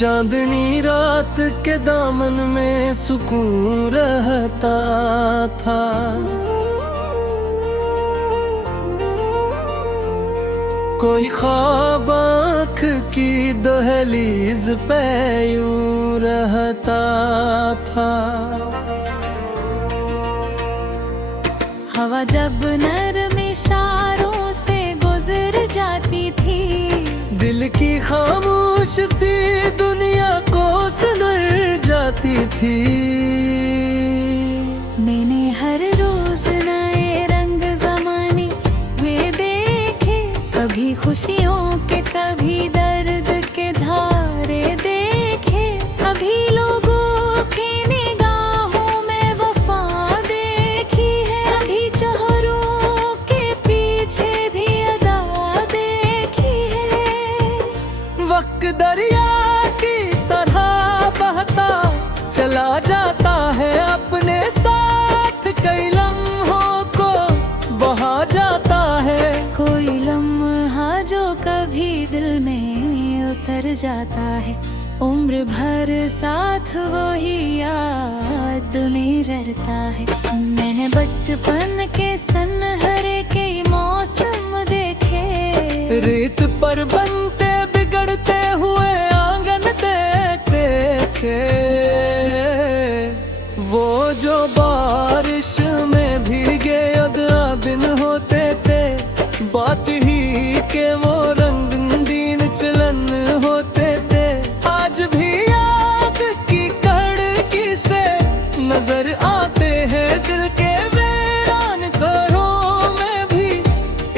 चांदनी रात के दामन में सुकून रहता था। कोई ख्वाब आँख की दहलीज पे यूं रहता था। हवा जब नरम इशारों से गुजर जाती थी, दिल की खामोश सी दुनिया को सुधर जाती थी। मैंने हर रोज नए रंग ज़माने में देखे, कभी खुशियों के कभी दर्द के धारे देखे, कभी लोगों की निगाहों में वफा देखी है, कभी चेहरों के पीछे भी अदा देखी है। वक्त दरिया की तरह बहता चला जाता है, अपने साथ कई लम्हों को बहा जाता है। कोई लम्हा जो कभी दिल में उतर जाता है, उम्र भर साथ वही याद में रहता है। मैंने बचपन के सनहरे के मौसम देखे, रेत पर बनते बिगड़ते हुए आंगन देखे। वो जो बारिश में भीगे अदरा दिन होते थे, बात ही के वो रंगीन चलन होते थे। आज भी याद की कड़की से नजर आते हैं, दिल के वीरान घरों में भी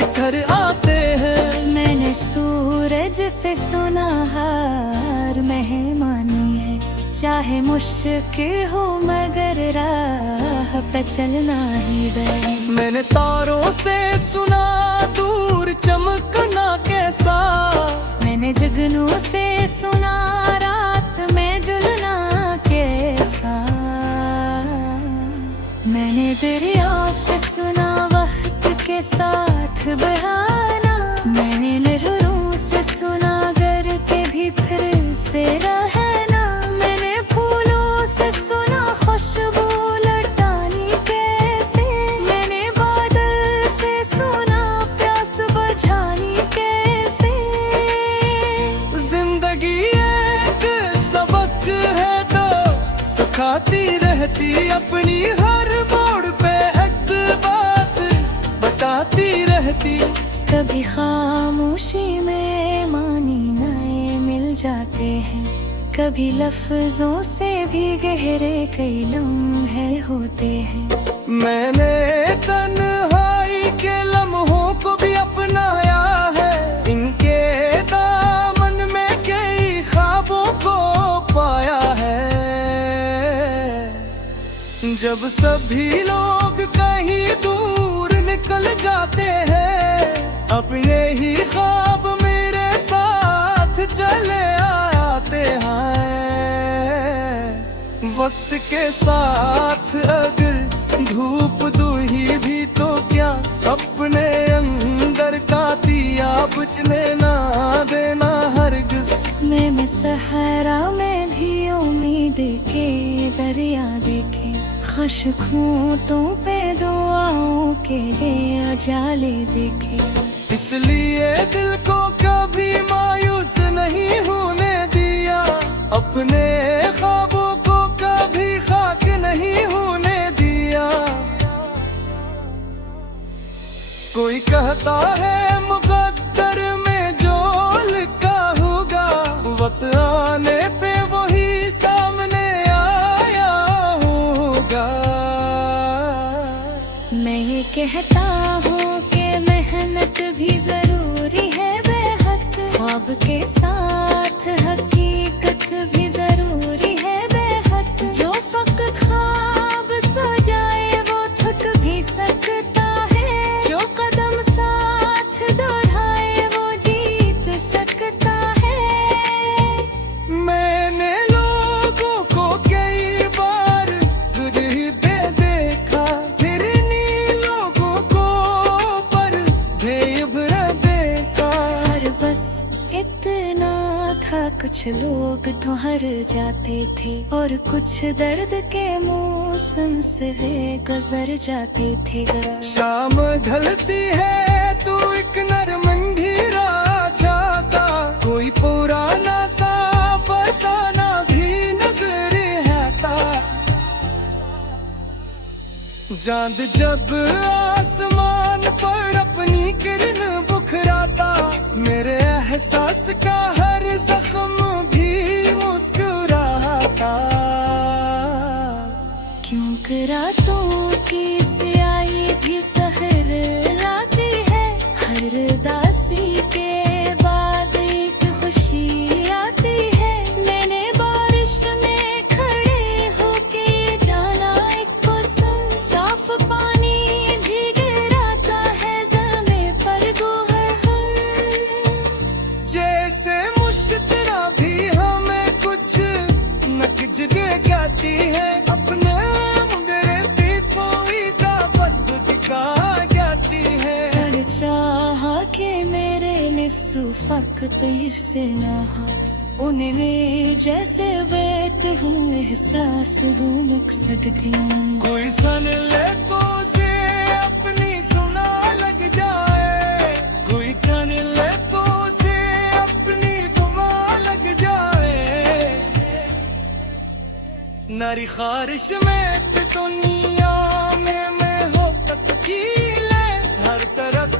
इधर आते हैं। मैंने सूरज से सुना हार मेहमानी है, चाहे मुश्किल हो मगर राह पे चलना ही है। मैंने तारों से सुना दूर चमकना कैसा, मैंने जुगनू से सुना रात में जुलना कैसा। मैंने दरिया से सुना वक्त के साथ बहाना, मैंने लहरों से सुना गर के भी फिर से रहना। मैंने फूलों से सुना खुशबू लौटानी कैसे, मैंने बादल से सुना प्यास बुझानी कैसे। जिंदगी एक सबक है तो सिखाती रहती, अपनी हर मोड़ पे एक बात बताती रहती। कभी खामोशी में मानी नए मिल जाते हैं, कभी लफ्जों से भी गहरे कई लम्हे होते हैं। मैंने तन्हाई के लम्हों को भी अपनाया है, इनके दामन में कई ख्वाबों को पाया है। जब सभी लोग कहीं दूर निकल जाते हैं, अपने ही ख्वाब मेरे साथ चले आते हैं। वक्त के साथ अगर धूप दूही भी तो क्या, अपने अंदर का दिया बुझने ना देना हरगिज़। मैं सहरा में भी उम्मीद के दरिया देखे, खुशखूंटों पे दुआओं के उजाले देखे। इसलिए दिल को कभी मायूस नहीं होने दिया, अपने ख्वाबों को कभी खाक नहीं होने दिया। कोई कहता है मुकद्दर में जो लिखा होगा, वक्त आने पे वही सामने आया होगा। मैं ये कहता हूँ कि मेहनत भी जरूरी है बेहद, ख्वाब के साथ हकीकत भी जरूरी है बेहद। जो फकत ख्वाब सो जाए वो थक भी सकता है, जो कदम साथ दौड़ाए वो जीत सकता है। मैंने लोगों को कई बार गुजरी पे देखा, फिर इन्हीं लोगों को पर बेइब्रत देखा। और बस इतना था, कुछ लोग तो हर जाते थे और कुछ दर्द के मौसम से वे गुजर जाते थे। शाम ढलती है तू एक नरम अंधेरा छाता, कोई पुराना सा फसाना भी नजर आता। चांद जब आसमान पर अपनी किरण बुखराता, मेरे एहसास का हर जख्म भी मुस्कुराता। क्यों रातों की स्याही भी सहर लाती है, हर दासी के बाद एक खुशी आती है। मैंने बारिश में खड़े होके जाना एक कसम, साफ पानी भी गिराता है ज़मीं पर गोहर हम। जैसे मुश्तरा भी हमें कुछ नक जगह गाती है, अपने चाहा के मेरे निफ्सु फकीर से नहा, उन्हें जैसे वैत हूँ एहसास हूँ मकसद क्यों। कोई सन ले तो से अपनी सुना लग जाए, कोई कान ले तो से अपनी दुआ लग जाए। नारी खारिश में दुनिया में मैं हो तब्दीले, हर तरफ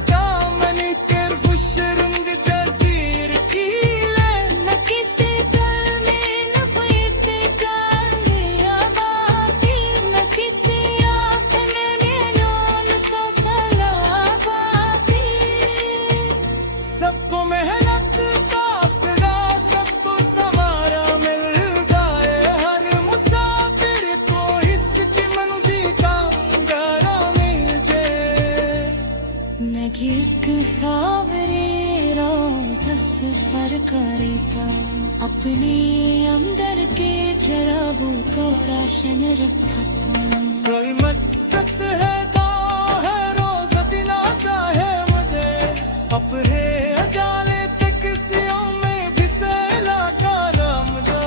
शर्म जजीर की ले। न किसी कल में न फैते काले आबादी, न किसी आँख में नैनों सा सलाबादी। सबको मेहनत का सिरा, सबको समारा मिल जाए, हर मुसाफिर को इसकी मंजिल का अंगारा मिल जाए। नगिक सावरे सफर करेगा, अपने अंदर के चराबों को राशन रखा तुम। कोई मकसद है तो है रोज बिना चाहे मुझे, अपने अजाले तक सियों में भी सैला का राम जो।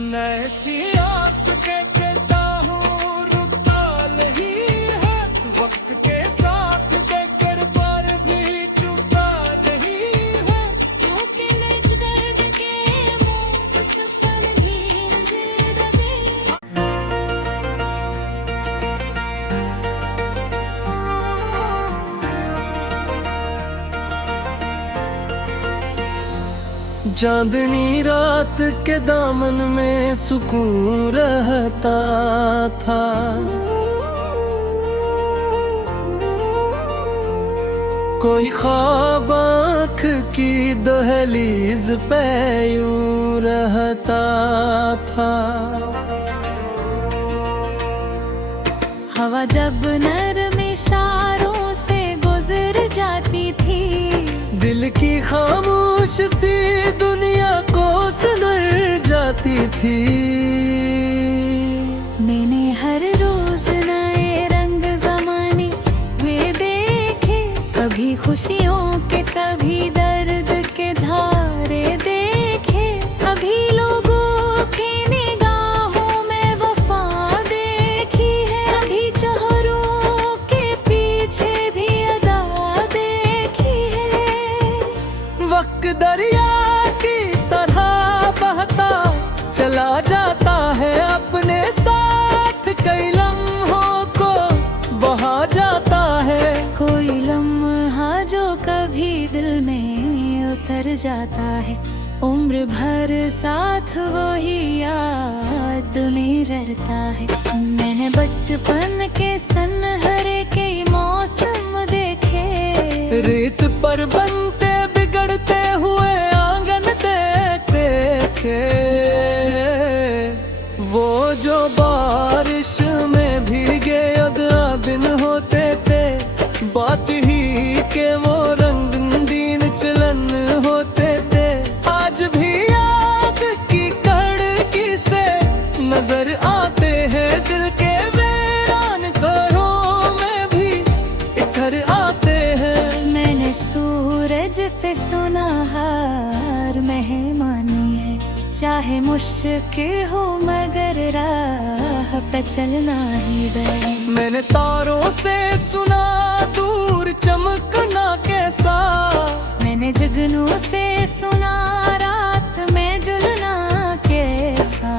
न ऐसी आस के कहता हूँ रुकता नहीं है, वक्त के साथ देकर पर भी चांदनी रात के दामन में सुकून रहता था। कोई ख्वाब आँख की दहलीज पे यूं रहता था। हवा जब नरम इशारों से गुजर जाती थी, दिल की खामोश सी दुनिया को सुनर जाती थी। मैंने हर रोज नए रंग ज़माने वे देखे, कभी खुशियों के कभी दर्द के धारे देखे। कभी लोगों की निगाहों में वफा देखी है, कभी चेहरों के पीछे भी अदा देखी है। वक्त दरिया की तरह बहता चला जाता है, अपने साथ कई लम्हों को बहा जाता है। कोई लम्हा जो कभी दिल में उतर जाता है, उम्र भर साथ वही याद में रहता है। मैंने बचपन के सनहरे के मौसम देखे, रेत पर बनते बिगड़ते हुए आंगन देखे। वो जो बारिश में भीगे अदरा बिन होते थे, बात ही के वो रंगीन चलन होते थे। आज भी याद की कड़की से नजर आते हैं दिल के वीरान को मुश्किल हो मगर राह पे चलना ही है। मैंने तारों से सुना दूर चमकना कैसा, मैंने जुगनू से सुना रात में जुलना कैसा।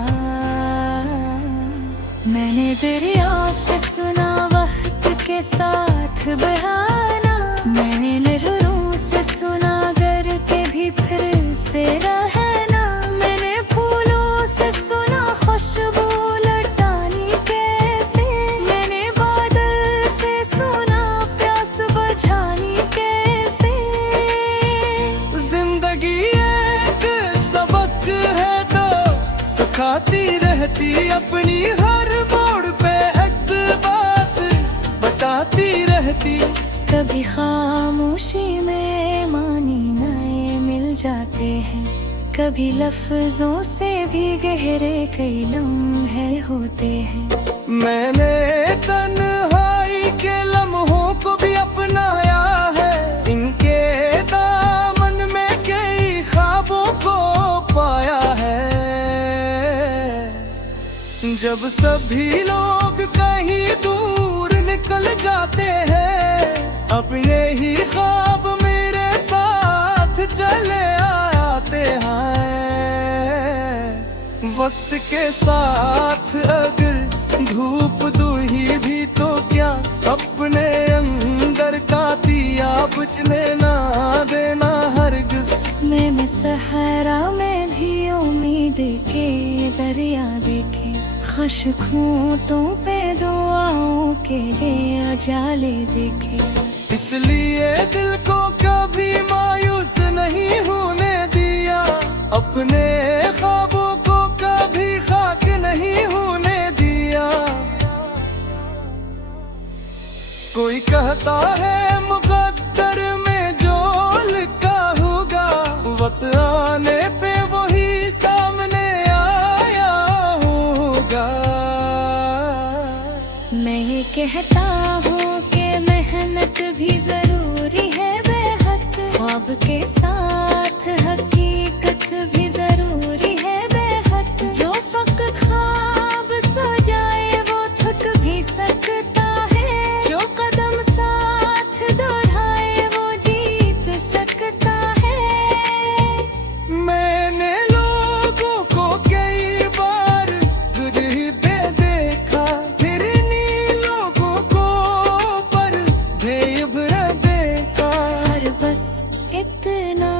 मैंने दरिया से सुना वक्त के साथ बहाना, मैंने लहरों से सुना गर के भी फिर से रहना। मैंने फूलों से सुना खुशबू लौटानी कैसे, मैंने बादल से सुना प्यास बुझानी कैसे। जिंदगी एक सबक है तो सिखाती रहती, अपनी हर मोड़ पे एक बात बताती रहती। कभी खामोशी में मानी नए मिल जाते हैं, कभी लफ्जों से भी गहरे कई लम्हे होते हैं। मैंने तन्हाई के लम्हों को भी अपनाया है, इनके दामन में कई ख्वाबों को पाया है। जब सभी लोग कहीं दूर निकल जाते हैं, अपने ही ख्वाब मेरे साथ चले आते हैं। वक्त के साथ अगर धूप दूही भी तो क्या, अपने अंदर का दिया बुझने ना देना हरगिज़। मैंने सहरा में भी उम्मीद के दरिया देखे, खुशखूंटों पे दुआओं के लिए उजाले देखे। इसलिए दिल को कभी मायूस नहीं होने दिया, अपने ख्वाबों को कभी खाक नहीं होने दिया। कोई कहता है मुकद्दर में जो लिखा होगा, वक्त आने पे वही सामने आया होगा। मैं ये कहता हूँ कि मेहनत भी जरूरी है बेहद, ख्वाब के साथ हकीकत भी जरूरी है बेहद। जो फकत ख्वाब सो जाए वो थक भी सकता है, जो कदम साथ दोहराए वो जीत सकता है। मैंने लोगों को कई बार गुजरी पे देखा, फिर इन्हीं लोगों को पर बेइब्र देखा। और बस इतना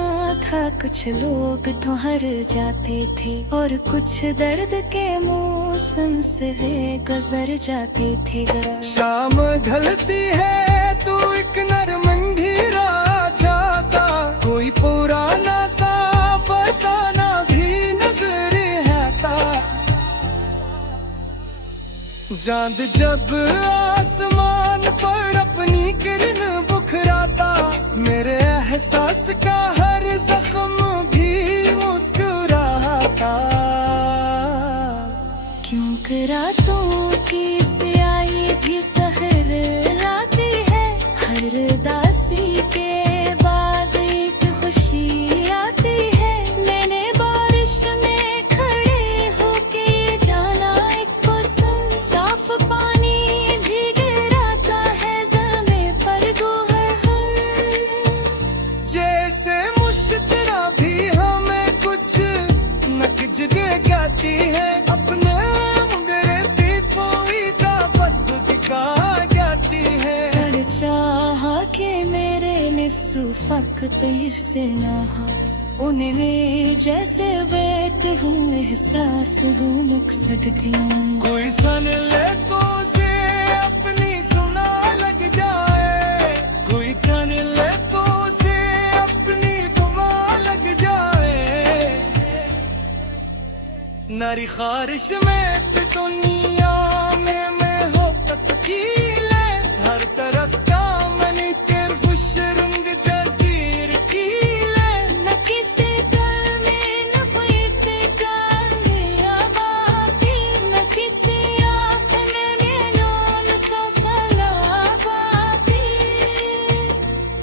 था, कुछ लोग तो हार जाते थे और कुछ दर्द के मौसम से गुजर जाते थे। शाम ढलती है तो एक नरमंगी रात छाता, कोई पुराना सा फसाना भी नजर आता। चांद जब आसमान पर अपनी किरण बुखराता, मेरे एहसास का हर जख्म भी मुस्कुराता। क्यों रातों की स्याही भी सहर लाती है, हर दासी के बाद एक खुशी आती है। मैंने बारिश में खड़े होके जाना एक पसंद, साफ पानी भी गिराता है ज़मीं पर गोहर हम। जैसे मुश्तरा भी हमें कुछ नकज दे गाती है, अपने मुगरे भी कोई दावत दिखा जाती है। कर चाहा कि मेरे निफ्सु फकीर से ना हो, उन्हें जैसे वैक हूँ एहसास हूँ मकसद क्यों। कोई सन ले तो से अपनी सुना लग जाए, कोई तन ले तो से अपनी दुआ लग जाए। नारी खारिश में दुनिया में मैं हो तकीले, हर तरफ का मन के फुशरंग जजीर कीले। न किसी कर में न फैते काले आबादी, न किसी आँख में नैनों सा सलाबाती।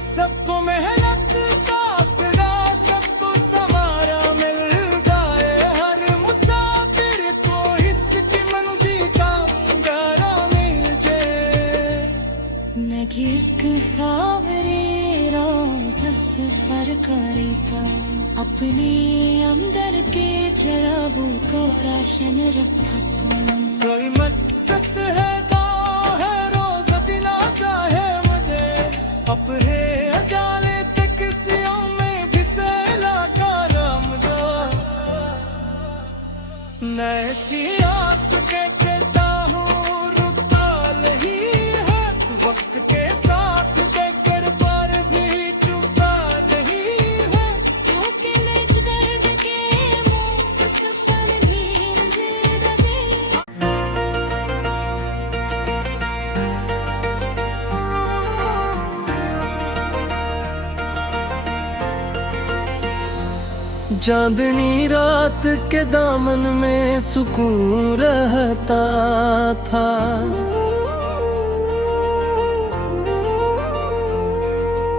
सबको मेहनत का सिरा, सबको समारा मिल जाए, हर मुसा करेगा, अपने अंदर के जराबों को राशन रखा तुम। कोई मकसद है तो है रोज बिना चाहे मुझे, अपने अजाले तक सियों में भी सैला का राम जो न ऐसी आस के कहता हूँ रुकता नहीं है, वक्त के साथ देकर पर भी चुका नहीं है। क्योंकि नच दर्द के मुंह सफर भी जिंदगी। चांदनी रात के दामन में सुकून रहता था,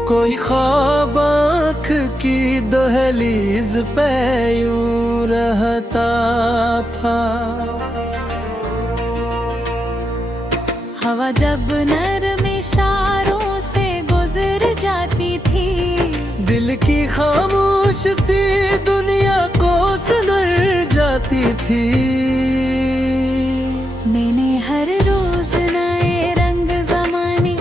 कोई ख्वाब आँख की दहलीज पे यूं रहता था। हवा जब नरम इशारों से गुजर जाती थी, दिल की खामोश सी दुनिया को सुधर जाती थी। मैंने हर रोज नए रंग जमाने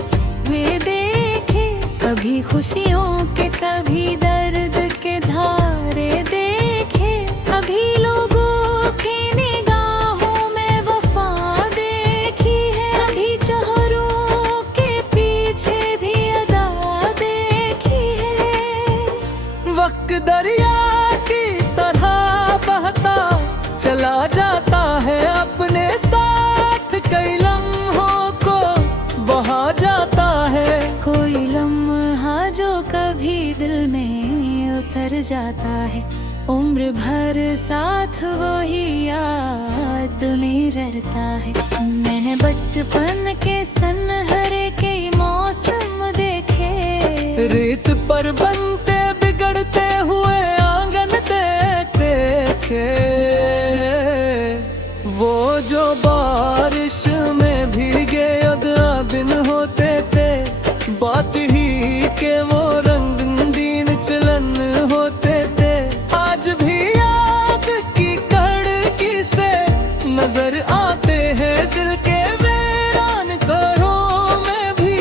में देखे, कभी खुशियों के कभी दर्द के धारे देखे, कभी लोगों की निगाहों में वफा देखी है, कभी चेहरों के पीछे भी अदा देखी है। वक्त दरिया की तरह बहता चला जाता है, अपने साथ कई लम्हों को बहा जाता है। कोई लम्हा जो कभी दिल में उतर जाता है, उम्र भर साथ वही याद में रहता है। मैंने बचपन के सनहरे के मौसम देखे, रेत पर बनते बिगड़ते हुए आंगन देखे, वो जो बारिश में भीगे अदरा बिन होते थे, बात ही के वो रंगीन चलन होते थे। आज भी याद की कड़की से नजर आते हैं, दिल के वीरान घरों में भी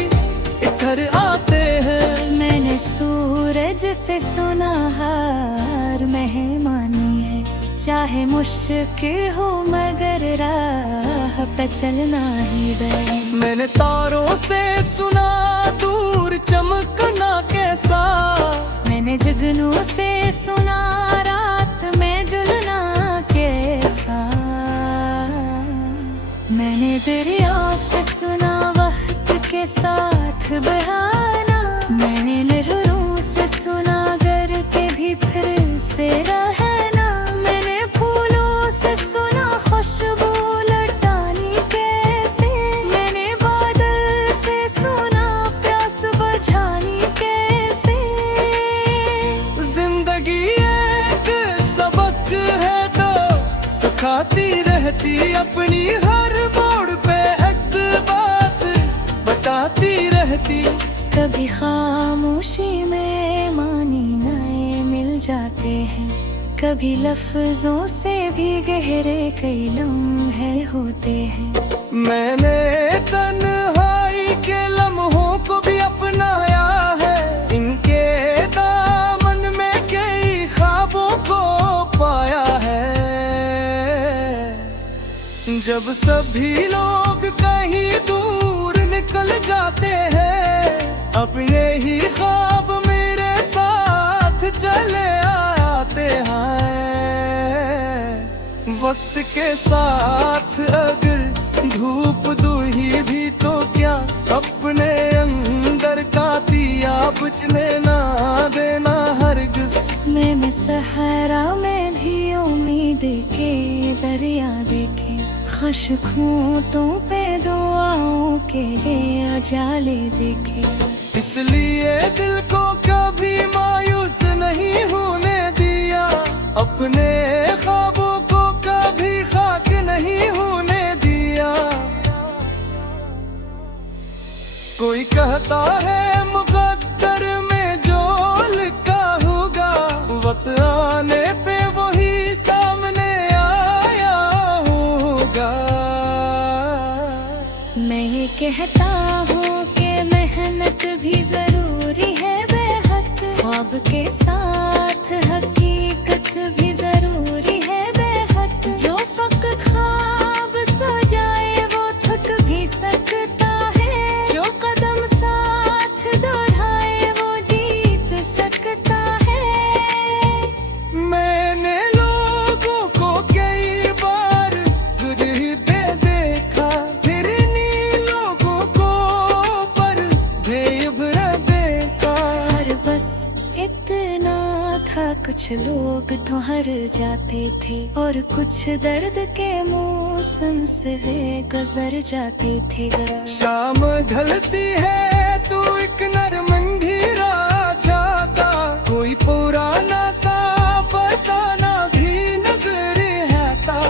इधर आते हैं। मैंने सूरज से सुना हार मेहमानी है, चाहे मुश्किल हो मगर राह पे चलना ही है। मैंने तारों से सुना दूर चमकना कैसा, मैंने जुगनू से सुना रात में जुलना कैसा। मैंने दरिया से सुना वक्त के साथ बहाना, मैंने लहरों से सुना गर के भी फिर से रहना, मैंने फूलों से सुना खुशबू लुटानी कैसे, मैंने बादल से सुना प्यास बुझानी कैसे। जिंदगी एक सबक है तो सिखाती रहती, अपनी हर मोड़ पे एक बात बताती रहती। कभी खामोशी में मानी नए मिल जाते हैं, कभी लफ्जों से भी गहरे कई लम्हे होते हैं। मैंने तन्हाई के लम्हों को भी अपनाया है, इनके दामन में कई ख्वाबों को पाया है। जब सभी लोग कहीं दूर निकल जाते हैं, अपने ही ख्वाब मेरे साथ चले आते हैं। वक्त के साथ अगर धूप दूही भी तो क्या, अपने अंदर का दिया बुझने ना देना हरगिज़। मैं सहरा में भी उम्मीद के दरिया देखे, खुश्क होंठों पे दुआओं के उजाले देखे। इसलिए दिल को कभी मायूस नहीं होने दिया, अपने ख्वाबों को कभी खाक नहीं होने दिया। कोई कहता है मुकद्दर में जो लिखा मैं ये कहता हूँ कि मेहनत भी जरूरी है बेहद, ख्वाब के साथ हकीकत भी जरूरी है बेहद। जो फक ख्वाब सो जाए वो थक भी सकता है, जो कदम साथ दोहराए वो जीत सकता है। मैंने लोगों को कई बार गुजरी पे देखा, फिर इन्हीं लोगों को पर बेइब्रा देखा। और बस इतना था, कुछ लोग तो हार जाते थे और कुछ दर्द के मौसम से गुजर जाते थे। शाम ढलती है तू एक नरम अंधेरा छाता, कोई पुराना सा फसाना भी नजर आता।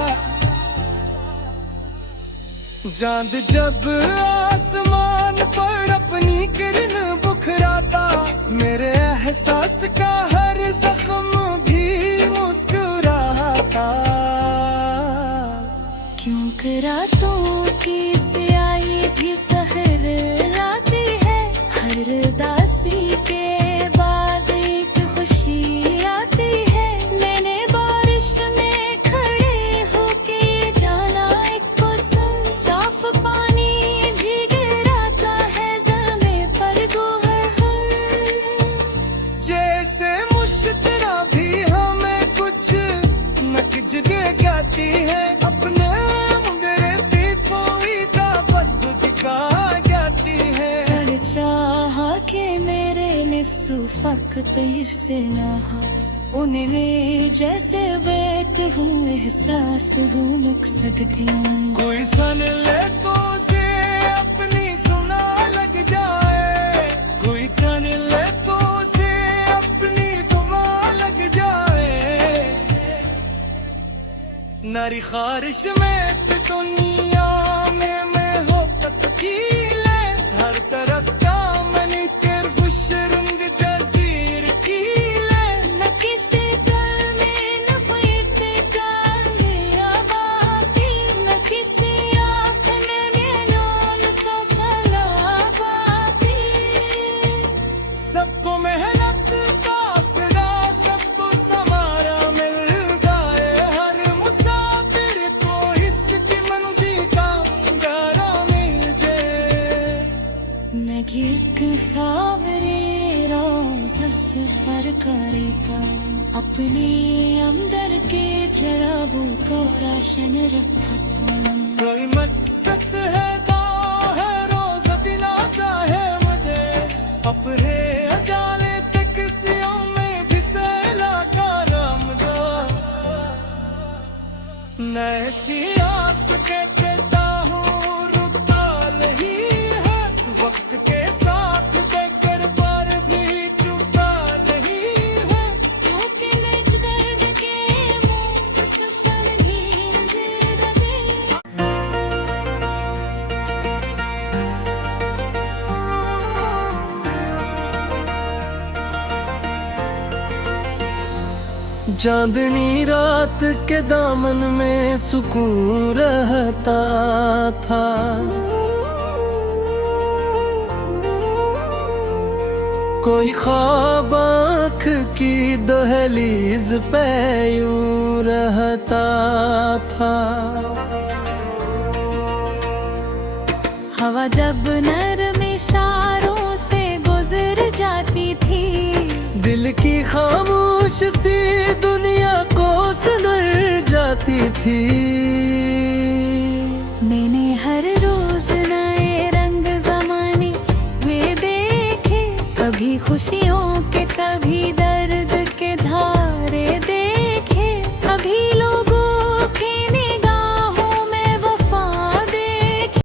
चांद जब आसमान पर अपनी किरण बुखराता, मेरे एहसास का हर जख्म भी मुस्कुराता। क्यों रातों की स्याही भी सहर लाती है, हर उदासी के बाद एक खुशी आती है। मैंने बारिश में खड़े होके जाना एक कसम, साफ पानी भी गिराता है ज़मीं पर गोहर हम। जैसे मुश्तरा भी हमें कुछ नकज दे जाती है, अपने मुंगरे पे कोई दावत दिखा जाती है। कर चाहा कि मेरे निफ्सु फकीर से ना हो, उन्हें जैसे बैठ हूँ एहसास हूँ मकसद की। कोई सन ले तो से अपनी सुना लग जाए, कोई तन ले तो से अपनी दुआ लग जाए। नारी खारिश में दुनिया में मैं हो तब्दीले, हर तरफ का मनी तेर फुशरुंग जजीर कीले। न किसी कल में न फैत का अंधेरा बाती, न किसी आँख में नैनों सा सलाबाती। सबको मेहनत का सिरा, सबको समारा मिल जाए, हर मुसाफिर को इसकी मंजिल का अंगारा मिल जाए। नगिक सावरे रोज सफर करेगा, अपने अंदर के जराबों को राशन रखा तुम। कोई मकसद है तो है रोज बिना चाहे मुझे, अपने अजाले तक सियों में भी सैला का राम जो। न ऐसी आस के कहता हूँ रुकता नहीं है, वक्त के साथ देकर पर भी चुकता नहीं है। क्योंकि नज दर्द के मुंह सफर ही जिंदगी। चांदनी रात के दामन में सुकून रहता था, कोई ख्वाब आँख की दहलीज पे यूं रहता था। हवा जब नरम इशारों से गुजर जाती थी, दिल की खामोश सी दुनिया को सुधर जाती थी। मैंने हर रोज नए रंग जमाने में देखे, कभी खुशियों के कभी दर्द